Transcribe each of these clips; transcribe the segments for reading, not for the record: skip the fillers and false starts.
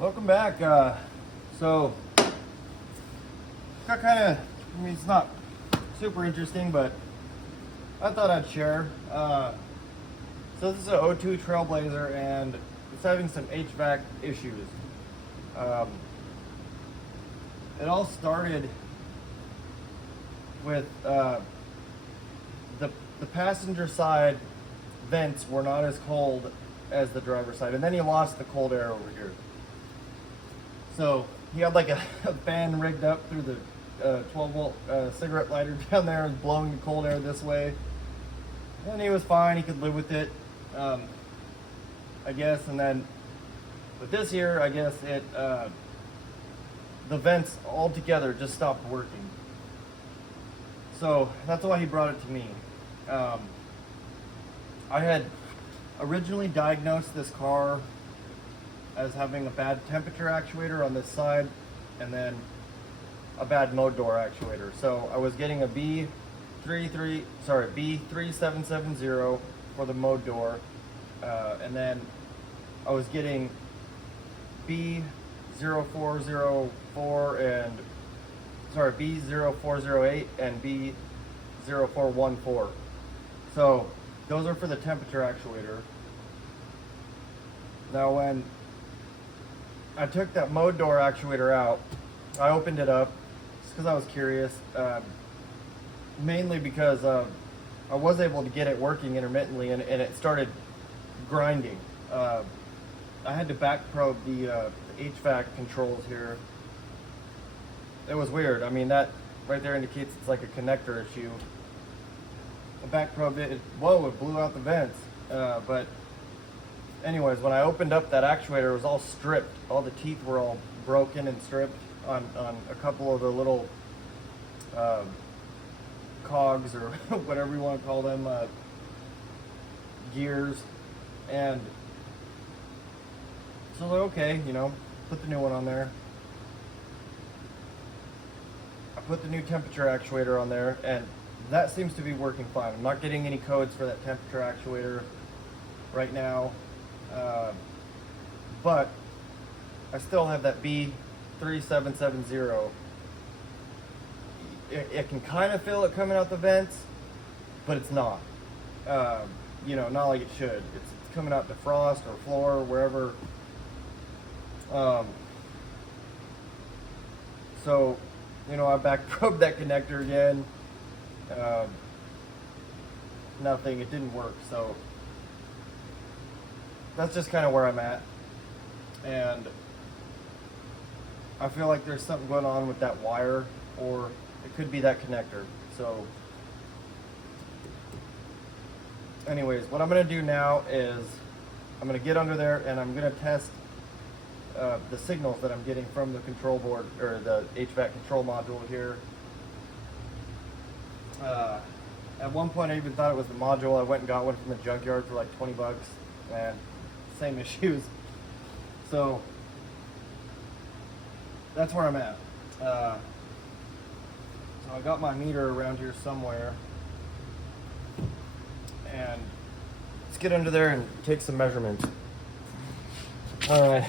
Welcome back. So, got kind of, I mean, it's not super interesting, but I thought I'd share. So this is an O2 Trailblazer, and it's having some HVAC issues. It all started with the passenger side vents were not as cold as the driver's side, and then he lost the cold air over here. So he had like a fan rigged up through the 12 volt cigarette lighter down there and blowing the cold air this way, and he was fine. He could live with it, I guess. And then with this here, I guess it the vents altogether just stopped working. So that's why he brought it to me. I had originally diagnosed this car as having a bad temperature actuator on this side, and then a bad mode door actuator. So I was getting a B3770 for the mode door, and then I was getting B0404 and B0408 and B0414. So those are for the temperature actuator. Now when I took that mode door actuator out, I opened it up just because I was curious, mainly because I was able to get it working intermittently, and it started grinding. I had to back probe the HVAC controls here. It was weird. I mean, that right there indicates it's like a connector issue. I back probed it, whoa, it blew out the vents. But anyways, when I opened up that actuator, it was all stripped. All the teeth were all broken and stripped on a couple of the little cogs, or whatever you want to call them, gears. And so I was like, okay, you know, put the new one on there. I put the new temperature actuator on there, and that seems to be working fine. I'm not getting any codes for that temperature actuator right now, but I still have that B3770. It can kind of feel it coming out the vents, but it's not. You know, not like it should. It's coming out the frost or floor or wherever. So, you know, I back probed that connector again. Nothing, it didn't work. So that's just kind of where I'm at, and I feel like there's something going on with that wire, or it could be that connector. So anyways, what I'm going to do now is I'm going to get under there, and I'm going to test the signals that I'm getting from the control board, or the HVAC control module here. At one point I even thought it was the module. I went and got one from the junkyard for like 20 bucks, and same issues. So that's where I'm at. So I got my meter around here somewhere, and let's get under there and take some measurements. Alright,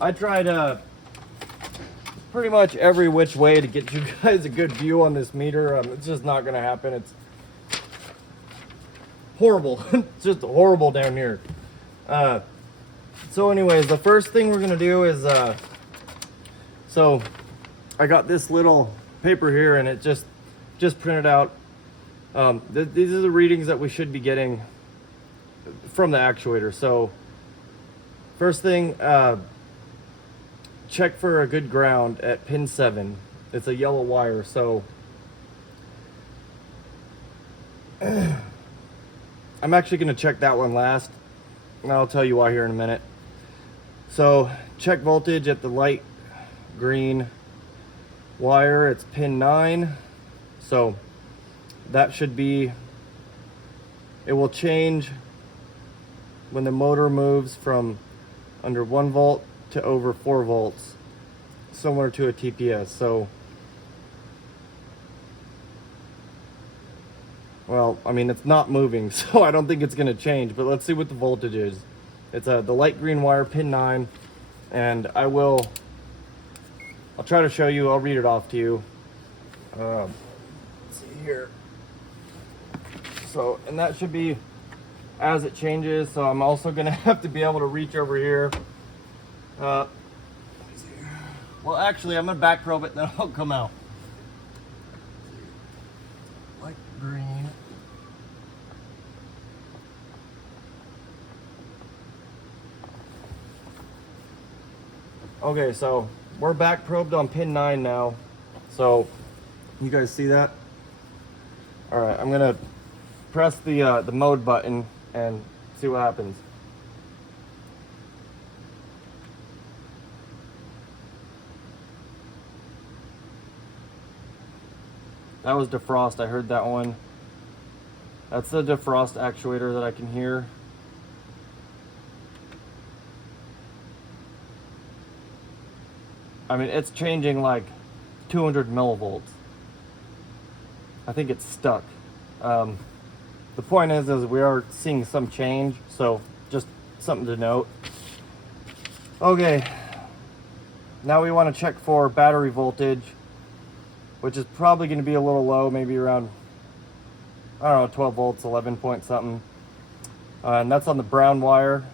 I tried pretty much every which way to get you guys a good view on this meter. It's just not gonna happen. It's horrible. It's just horrible down here. So anyways, the first thing we're gonna do is so I got this little paper here, and it just printed out these are the readings that we should be getting from the actuator. So first thing, check for a good ground at pin 7. It's a yellow wire. So I'm actually going to check that one last, and I'll tell you why here in a minute. So check voltage at the light green wire. It's pin 9. So that should be, it will change when the motor moves from under 1 volt to over 4 volts, similar to a TPS. So, well, I mean, it's not moving, so I don't think it's going to change, but let's see what the voltage is. It's the light green wire, pin 9. and I'll try to show you. I'll read it off to you. Let's see here. So, and that should be as it changes. So I'm also gonna have to be able to reach over here. Well, actually, I'm gonna back probe it, then I'll come out. Light green. Okay, so we're back probed on pin 9 now. So you guys see that? All right, I'm gonna press the mode button and see what happens. That was defrost, I heard that one. That's the defrost actuator that I can hear. I mean, it's changing like 200 millivolts. I think it's stuck. The point is we are seeing some change, so just something to note. Okay, now we want to check for battery voltage, which is probably going to be a little low, maybe around, I don't know, 12 volts, 11 point something. And that's on the brown wire,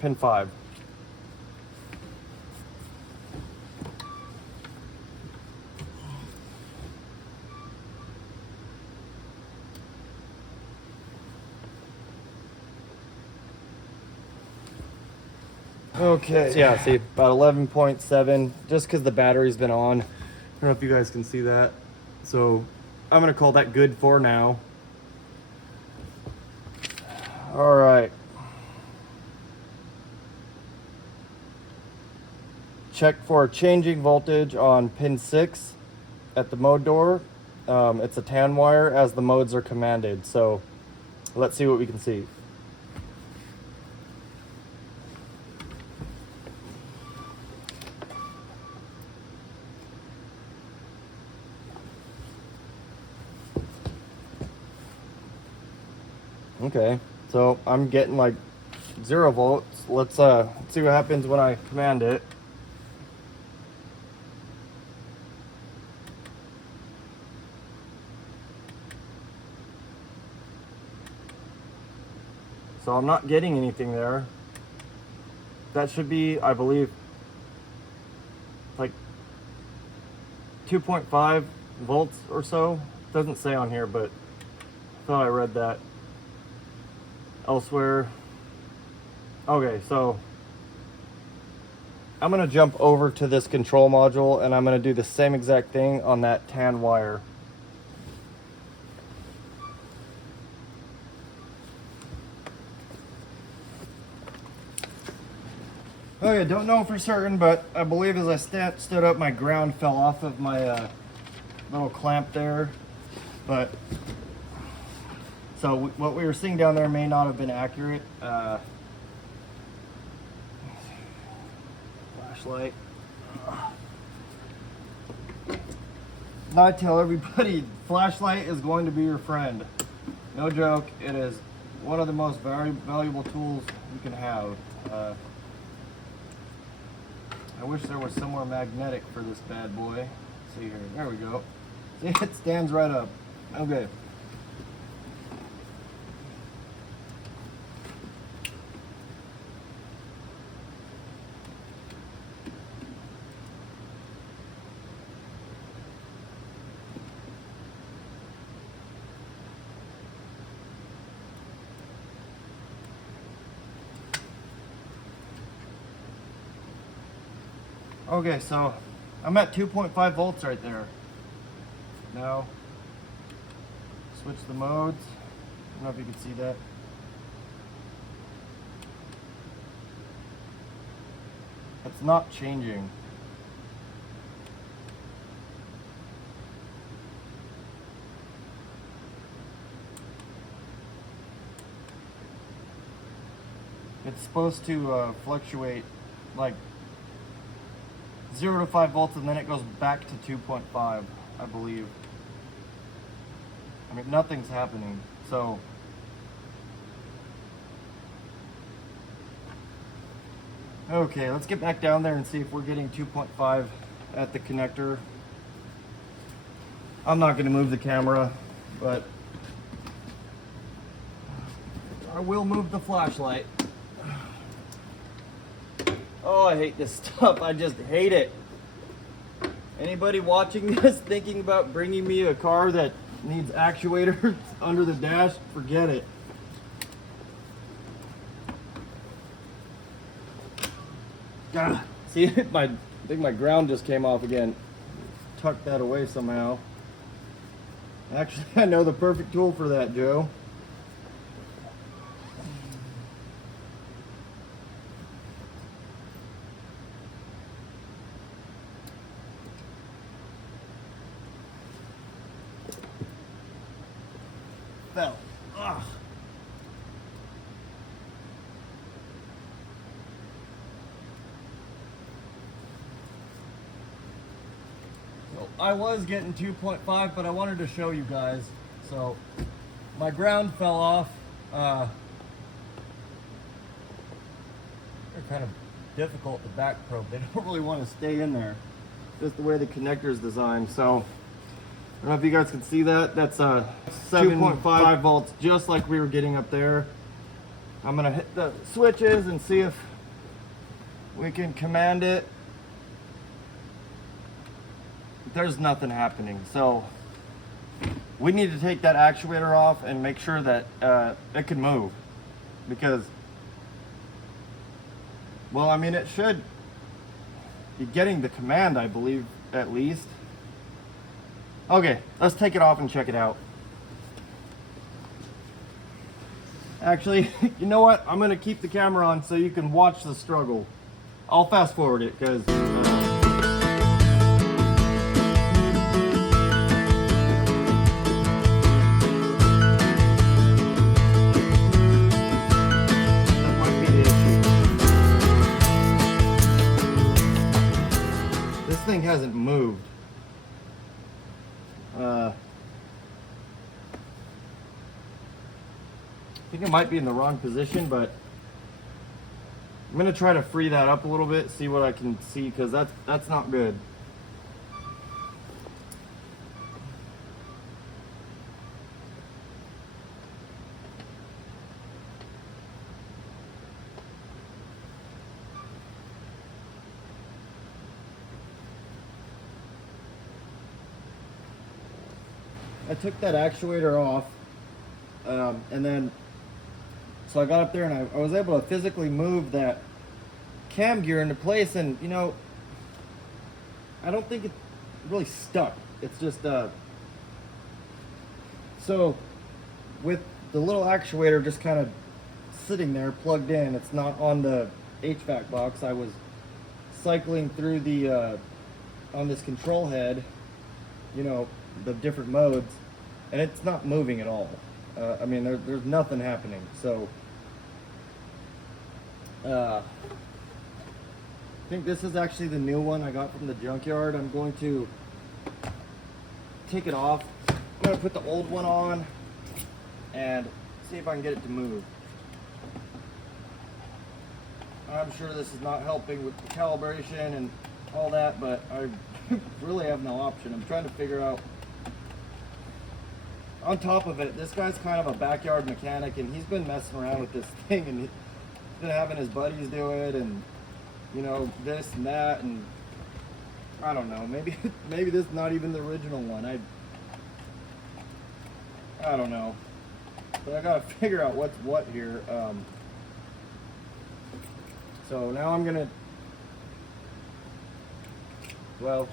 pin 5. Okay. So yeah, see, about 11.7, just because the battery's been on. I don't know if you guys can see that. So I'm gonna call that good for now. All right. Check for changing voltage on pin 6 at the mode door. It's a tan wire as the modes are commanded. So let's see what we can see. Okay, so I'm getting like 0 volts. Let's see what happens when I command it. So I'm not getting anything there. That should be, I believe, like 2.5 volts or so. Doesn't say on here, but I thought I read that elsewhere. Okay, so I'm gonna jump over to this control module and I'm gonna do the same exact thing on that tan wire. Okay, don't know for certain, but I believe as I stood up, my ground fell off of my little clamp there. But so what we were seeing down there may not have been accurate. Flashlight. Now I tell everybody, flashlight is going to be your friend. No joke, it is one of the most valuable tools you can have. I wish there was somewhere magnetic for this bad boy. Let's see here, there we go. See, it stands right up. Okay. Okay, so I'm at 2.5 volts right there. Now, switch the modes. I don't know if you can see that. It's not changing. It's supposed to fluctuate like 0 to 5 volts and then it goes back to 2.5, I believe. I mean, nothing's happening, so. Okay, let's get back down there and see if we're getting 2.5 at the connector. I'm not going to move the camera, but I will move the flashlight. Oh, I hate this stuff. I just hate it. Anybody watching this thinking about bringing me a car that needs actuators under the dash, forget it. Ah, see, I think my ground just came off again. Tuck that away somehow. Actually, I know the perfect tool for that, Joe. Fell. Ugh. So I was getting 2.5, but I wanted to show you guys. So my ground fell off. They're kind of difficult to back probe. They don't really want to stay in there. Just the way the connector is designed. So I don't know if you guys can see that. That's 2.5 volts, just like we were getting up there. I'm gonna hit the switches and see if we can command it. There's nothing happening. So we need to take that actuator off and make sure that it can move. Because, well, I mean, it should be getting the command, I believe, at least. Okay, let's take it off and check it out. Actually, you know what? I'm gonna keep the camera on so you can watch the struggle. I'll fast forward it because that might be the issue. This thing hasn't moved. I think it might be in the wrong position, but I'm gonna try to free that up a little bit, see what I can see, because that's not good. I took that actuator off, and then so I got up there and I was able to physically move that cam gear into place, and you know, I don't think it really stuck. It's just so with the little actuator just kind of sitting there plugged in, it's not on the HVAC box. I was cycling through the on this control head, you know, the different modes, and it's not moving at all. I mean, there's nothing happening. So I think this is actually the new one I got from the junkyard. I'm going to take it off. I'm going to put the old one on and see if I can get it to move. I'm sure this is not helping with the calibration and all that, but I really have no option. I'm trying to figure out. On top of it, this guy's kind of a backyard mechanic, and he's been messing around with this thing, and he's been having his buddies do it, and you know, this and that, and I don't know, maybe this is not even the original one. I don't know, but I gotta figure out what's what here. So now I'm gonna, well,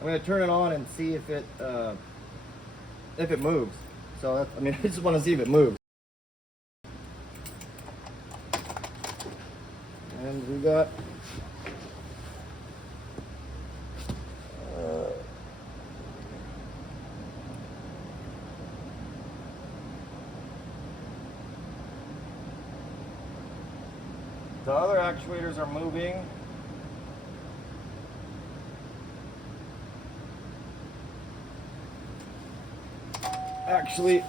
I'm gonna turn it on and see if it moves. So that's, I mean, I just want to see if it moves. And we got the other actuators are moving. Actually,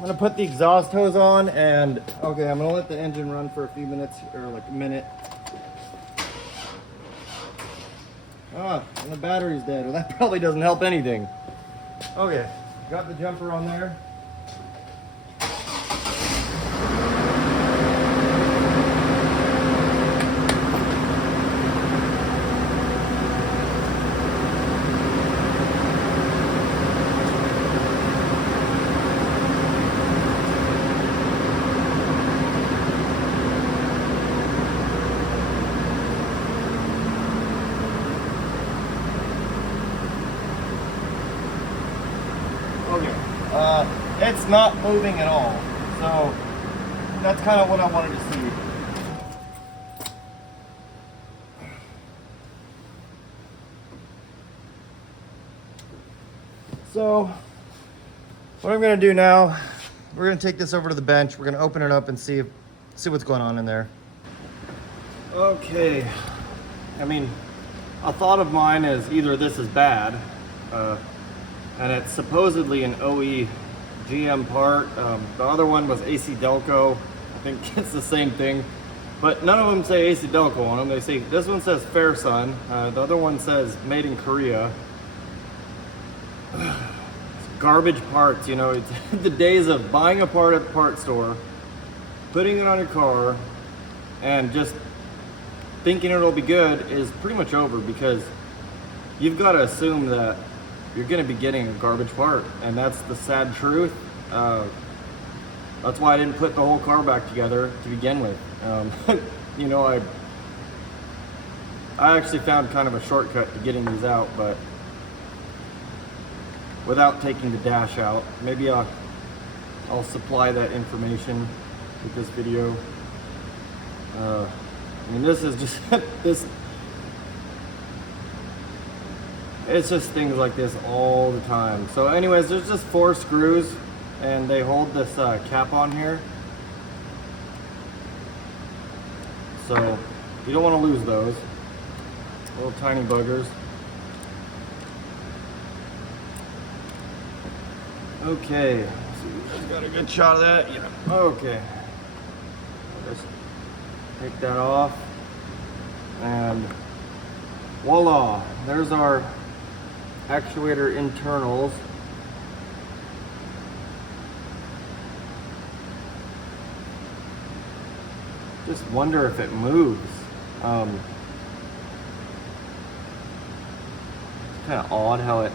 I'm gonna put the exhaust hose on and, okay, I'm gonna let the engine run for a few minutes, or like a minute. Ah, and the battery's dead. Well, that probably doesn't help anything. Okay, got the jumper on there. It's not moving at all, so that's kind of what I wanted to see. So what I'm going to do now, we're going to take this over to the bench. We're going to open it up and see what's going on in there. Okay, I mean, a thought of mine is either this is bad, and it's supposedly an OE GM part. The other one was AC Delco. I think it's the same thing, but none of them say AC Delco on them. They say, this one says Fairsun, the other one says made in Korea. Garbage parts, you know. It's the days of buying a part at the part store, putting it on your car, and just thinking it'll be good is pretty much over, because you've got to assume that you're going to be getting a garbage part, and that's the sad truth. That's why I didn't put the whole car back together to begin with. You know, I actually found kind of a shortcut to getting these out, but without taking the dash out. Maybe I'll supply that information with this video. I mean, this is just it's just things like this all the time. So anyways, there's just 4 screws, and they hold this cap on here. So you don't want to lose those little tiny buggers. Okay, so you guys got a good shot of that. Yeah. Okay. I'll just take that off, and voila, there's our actuator internals. Just wonder if it moves. It's kind of odd how it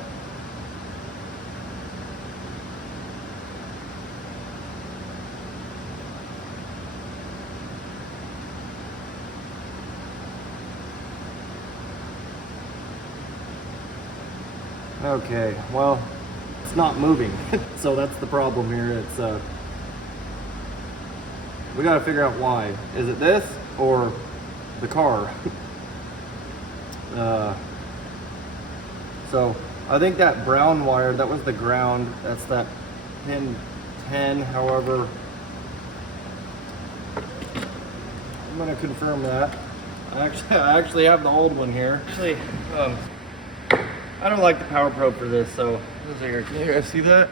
okay, well, it's not moving. So that's the problem here. It's we got to figure out why. Is it this or the car? So I think that brown wire, that was the ground. That's that pin 10. However, I'm going to confirm that. I actually have the old one here. Actually, I don't like the power probe for this, so this is here. Can you guys see that?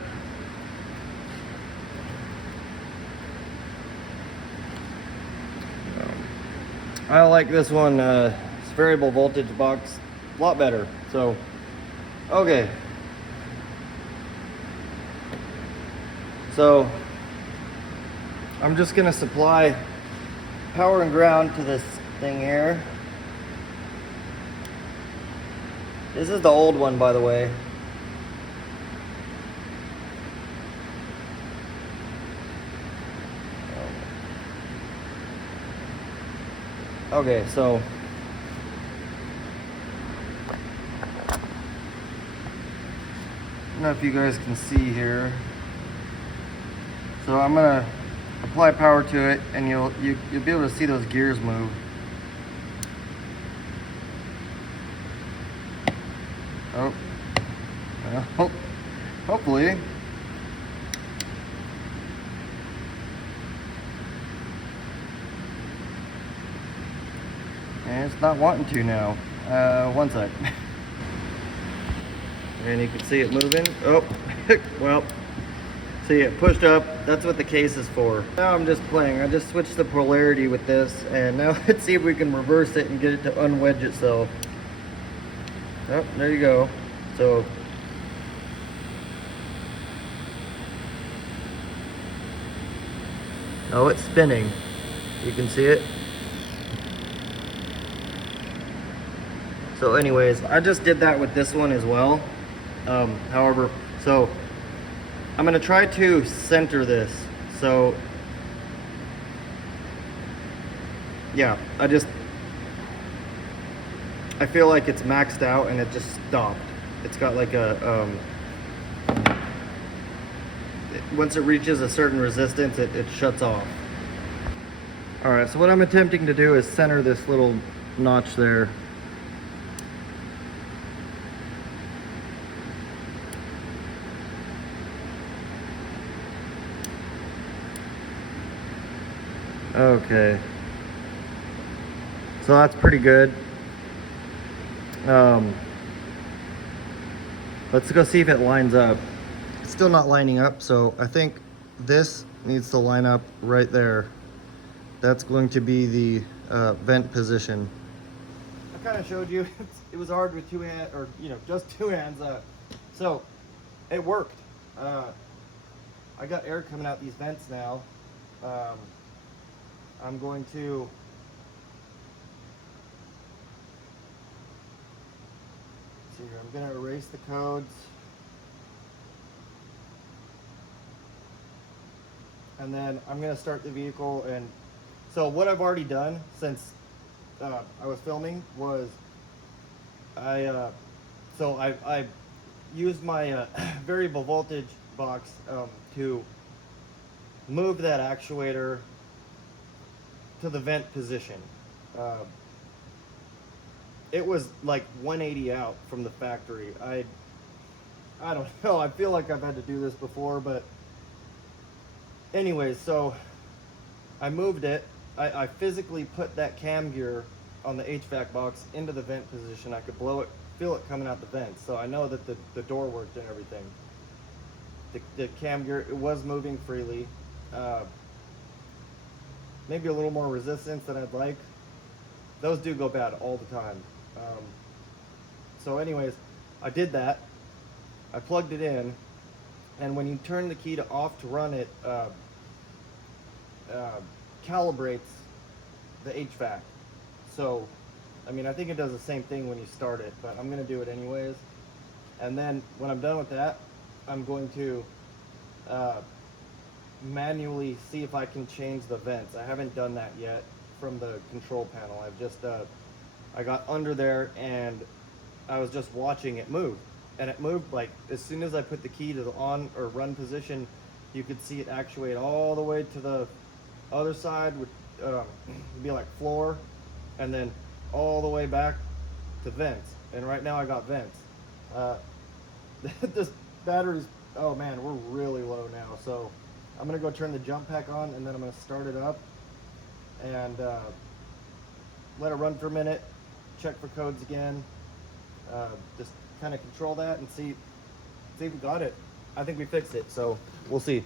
I like this one. It's variable voltage box, a lot better. So, okay. So, I'm just gonna supply power and ground to this thing here. This is the old one, by the way. Okay, so I don't know if you guys can see here. So I'm gonna apply power to it, and you'll be able to see those gears move. Oh, well, hopefully. And it's not wanting to now. One sec. And you can see it moving. Oh, well, So yeah, pushed up, that's what the case is for. Now I'm just playing. I just switched the polarity with this, and now let's see if we can reverse it and get it to unwedge itself. Oh, there you go. So oh, it's spinning. You can see it. So anyways, I just did that with this one as well. However, so I'm gonna try to center this. So yeah, I feel like it's maxed out and it just stopped. It's got like a, once it reaches a certain resistance, it shuts off. All right, so what I'm attempting to do is center this little notch there. Okay, so that's pretty good. Let's go see if it lines up. It's still not lining up, so I think this needs to line up right there. That's going to be the vent position. I kind of showed you it was hard with two hands, or just two hands. So it worked. I got air coming out these vents now. I'm going to see here. I'm going to erase the codes, and then I'm going to start the vehicle. And so what I've already done since I was filming was I used my variable voltage box to move that actuator to the vent position. It was like 180 out from the factory. I don't know, I feel like I've had to do this before, but anyways, so I moved it. I physically put that cam gear on the HVAC box into the vent position. I could feel it coming out the vent, so I know that the door worked and everything. The cam gear, it was moving freely. Maybe a little more resistance than I'd like. Those do go bad all the time. So anyways, I did that. I plugged it in, and when you turn the key to off to run it, calibrates the HVAC. So, I mean, I think it does the same thing when you start it, but I'm gonna do it anyways. And then when I'm done with that, I'm going to manually see if I can change the vents. I haven't done that yet from the control panel. I've just I got under there and I was just watching it move, and it moved like as soon as I put the key to the on or run position, you could see it actuate all the way to the other side, would be like floor, and then all the way back to vents. And right now I got vents. This battery's, oh man, we're really low now. So I'm gonna go turn the jump pack on, and then I'm gonna start it up and let it run for a minute, check for codes again, just kind of control that and see if we got it. I think we fixed it, so we'll see.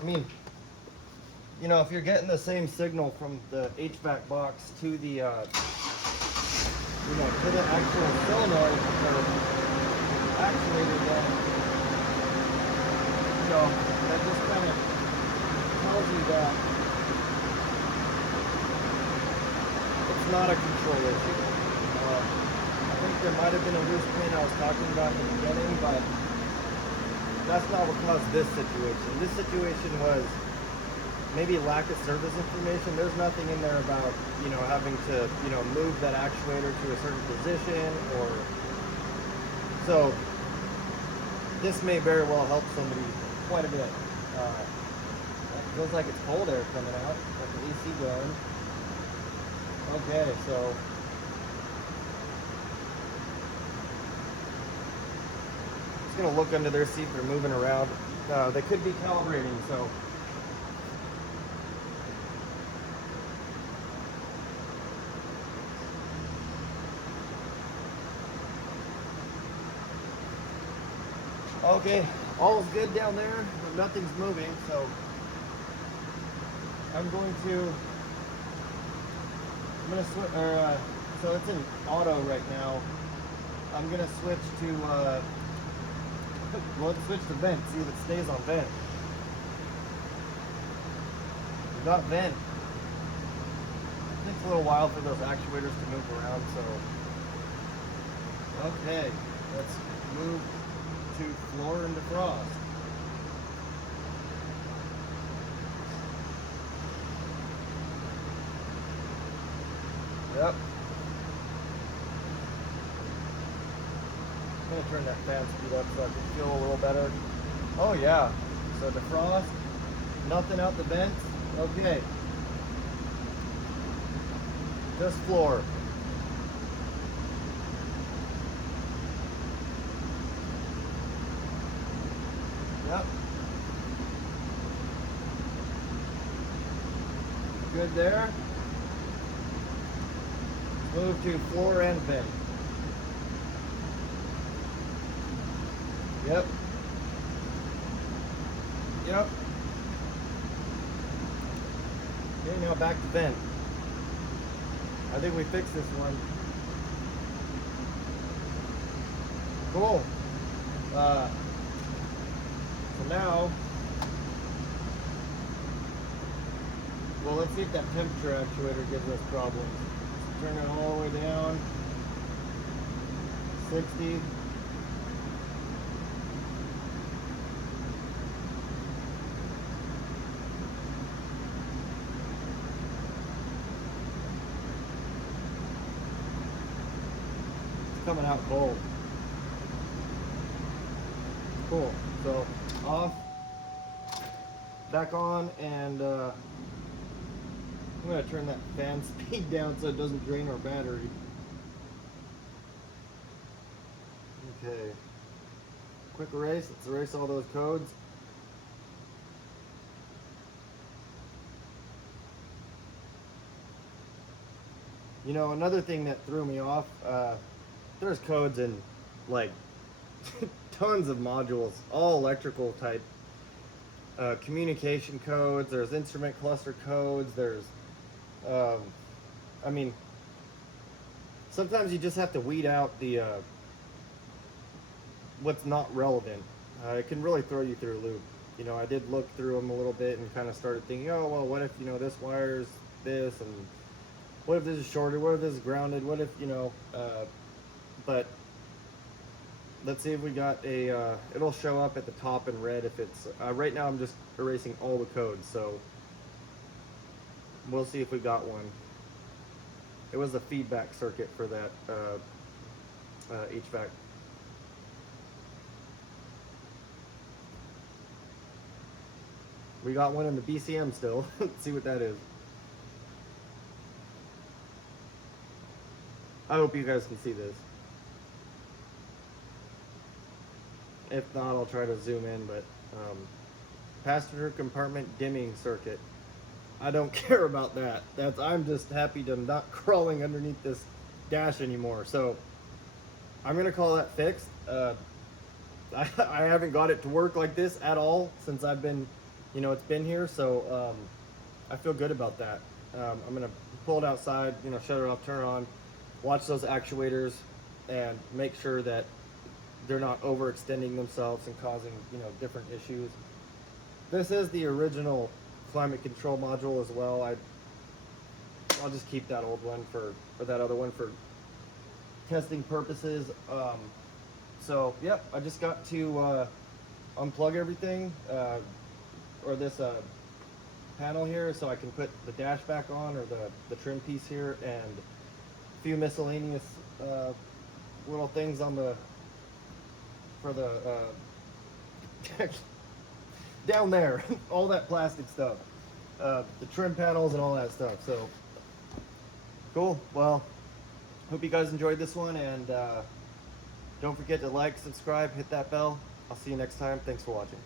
I mean, if you're getting the same signal from the HVAC box to the, to the actual solenoid or actuator, then, that just kind of tells you that it's not a control issue. I think there might have been a loose pin I was talking about in the beginning, but that's not what caused this situation. This situation was maybe lack of service information. There's nothing in there about, having to, move that actuator to a certain position, or so this may very well help somebody quite a bit. It feels like it's cold air coming out, like the AC going. Okay, so just gonna look under there, see if they're moving around. They could be calibrating, so Okay, all is good down there, but nothing's moving, so I'm gonna switch, so it's in auto right now. I'm gonna switch to, well, let's switch to vent, see if it stays on vent. We got vent. It takes a little while for those actuators to move around, so. Okay, let's move to floor and defrost. Yep. I'm gonna turn that fan speed up so I can feel a little better. Oh yeah. So defrost, nothing out the vents. Okay. Just floor. Yep. Good there. Move to floor and vent. Yep. Yep. Okay, now back to vent. I think we fixed this one. Cool. So now, well, let's see if that temperature actuator gives us problems. Let's turn it all the way down. 60. Coming out cold. Cool. So off, back on, and I'm gonna turn that fan speed down so it doesn't drain our battery. Okay. Quick erase. Let's erase all those codes. You know, another thing that threw me off, there's codes in like tons of modules, all electrical type. Communication codes, there's instrument cluster codes, there's, I mean, sometimes you just have to weed out the, what's not relevant. It can really throw you through a loop. You know, I did look through them a little bit and kind of started thinking, oh, well, what if, you know, this wire's this, and what if this is shorted, what if this is grounded, what if, you know, but let's see if we got a, it'll show up at the top in red if it's, right now I'm just erasing all the codes, so we'll see if we got one. It was a feedback circuit for that HVAC. We got one in the BCM still. Let's see what that is. I hope you guys can see this. If not, I'll try to zoom in, but passenger compartment dimming circuit. I don't care about that. I'm just happy to not crawling underneath this dash anymore. So I'm gonna call that fixed. I haven't got it to work like this at all since I've been, you know, it's been here. So I feel good about that. I'm gonna pull it outside, you know, shut it off, turn it on, watch those actuators, and make sure that they're not overextending themselves and causing, you know, different issues. This is the original climate control module as well. I'll just keep that old one for that other one for testing purposes. So yep, I just got to unplug everything, or this panel here, so I can put the dash back on, or the trim piece here, and a few miscellaneous little things on the for the down there, all that plastic stuff, the trim panels and all that stuff. So cool. Well, hope you guys enjoyed this one, and don't forget to like, subscribe, hit that bell. I'll see you next time. Thanks for watching.